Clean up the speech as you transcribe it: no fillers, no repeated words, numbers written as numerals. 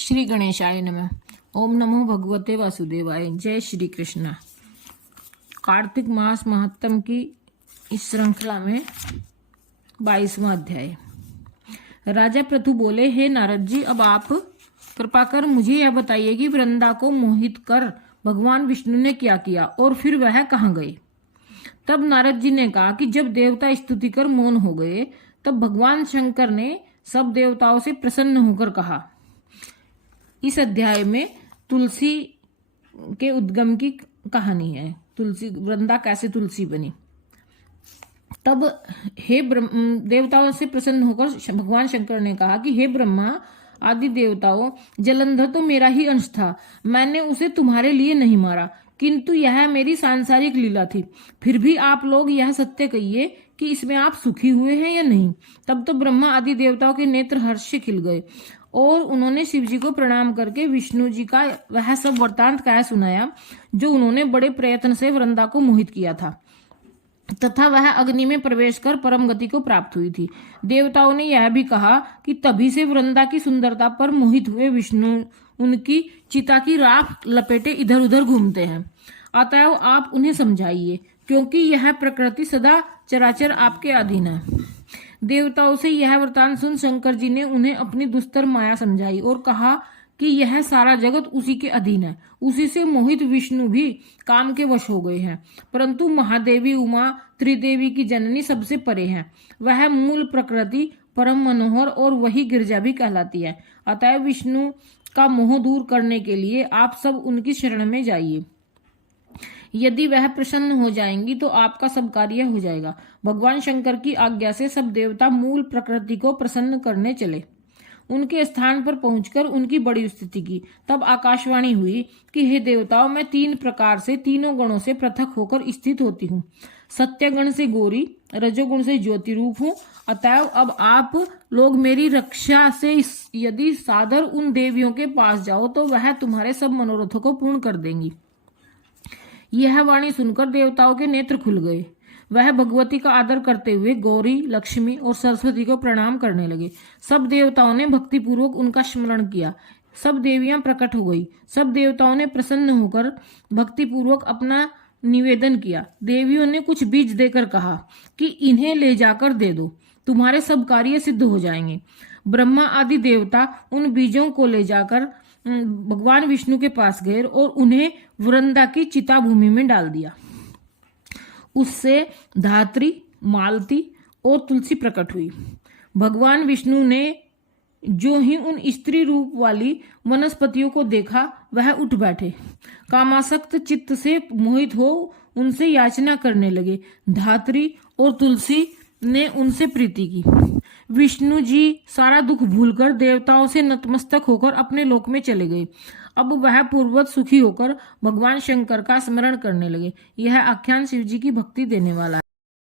श्री गणेशाय नमः। ओम नमो भगवते वासुदेवाय। जय श्री कृष्ण। कार्तिक मास महत्तम की इस श्रृंखला में 22वां अध्याय। राजा पृथु बोले, हे नारद जी, अब आप कृपा कर मुझे यह बताइए कि वृंदा को मोहित कर भगवान विष्णु ने क्या किया और फिर वह कहाँ गए। तब नारद जी ने कहा कि जब देवता स्तुति कर मौन हो गए, तब भगवान शंकर ने सब देवताओं से प्रसन्न होकर कहा। इस अध्याय में तुलसी के उद्गम की कहानी है। तुलसी, वृंदा कैसे तुलसी बनी। तब हे देवताओं से प्रसन्न होकर भगवान शंकर ने कहा कि हे ब्रह्मा आदि देवताओं, जलंधर तो मेरा ही अंश था, मैंने उसे तुम्हारे लिए नहीं मारा, किंतु यह मेरी सांसारिक लीला थी। फिर भी आप लोग यह सत्य कहिए कि इसमें आप सुखी हुए हैं या नहीं। तब तो ब्रह्मा आदि देवताओं के नेत्र हर्ष से खिल गए और उन्होंने शिव जी को प्रणाम करके विष्णु जी का वह सब वृत्तांत कह सुनाया जो उन्होंने बड़े प्रयत्न से वृंदा को मोहित किया था तथा वह अग्नि में प्रवेश कर परम गति को प्राप्त हुई थी। देवताओं ने यह भी कहा कि तभी से वृंदा की सुंदरता पर मोहित हुए विष्णु उनकी चिता की राख लपेटे इधर उधर घूमते हैं। अतएव आप उन्हें समझाइए, क्योंकि यह प्रकृति सदा चराचर आपके अधीन है। देवताओं से यह वृतांत सुन शंकर जी ने उन्हें अपनी दुस्तर माया समझाई और कहा कि यह सारा जगत उसी के अधीन है। उसी से मोहित विष्णु भी काम के वश हो गए हैं, परंतु महादेवी उमा त्रिदेवी की जननी सबसे परे है। वह मूल प्रकृति परम मनोहर और वही गिरजा भी कहलाती है। अतः विष्णु का मोह दूर करने के लिए आप सब उनकी शरण में जाइए। यदि वह प्रसन्न हो जाएंगी तो आपका सब कार्य हो जाएगा। भगवान शंकर की आज्ञा से सब देवता मूल प्रकृति को प्रसन्न करने चले। उनके स्थान पर पहुंचकर उनकी बड़ी स्तुति की। तब आकाशवाणी हुई कि हे देवताओं, मैं 3 प्रकार से तीनों गणों से पृथक होकर स्थित होती हूँ। सत्यगण से गौरी, रजोगुण से ज्योति रूप हूँ। अतएव अब आप लोग मेरी रक्षा से यदि सादर उन देवियों के पास जाओ तो वह तुम्हारे सब मनोरथों को पूर्ण कर देंगी। यह वाणी सुनकर देवताओं के नेत्र खुल गए। वह भगवती का आदर करते हुए गौरी, लक्ष्मी और सरस्वती को प्रणाम करने लगे। सब देवताओं ने भक्तिपूर्वक उनका स्मरण किया। सब देवियां प्रकट हो गई। सब देवताओं ने प्रसन्न होकर भक्तिपूर्वक अपना निवेदन किया। देवियों ने कुछ बीज देकर कहा कि इन्हें ले जाकर दे दो, तुम्हारे सब कार्य सिद्ध हो जाएंगे। ब्रह्मा आदि देवता उन बीजों को ले जाकर भगवान विष्णु के पास गए और उन्हें वृंदा की चिता भूमि में डाल दिया। उससे धात्री, मालती और तुलसी प्रकट हुई। भगवान विष्णु ने जो ही उन स्त्री रूप वाली वनस्पतियों को देखा, वह उठ बैठे। कामासक्त चित्त से मोहित हो उनसे याचना करने लगे। धात्री और तुलसी ने उनसे प्रीति की। विष्णु जी सारा दुख भूलकर देवताओं से नतमस्तक होकर अपने लोक में चले गए। अब वह पूर्ववत सुखी होकर भगवान शंकर का स्मरण करने लगे। यह आख्यान शिव जी की भक्ति देने वाला है।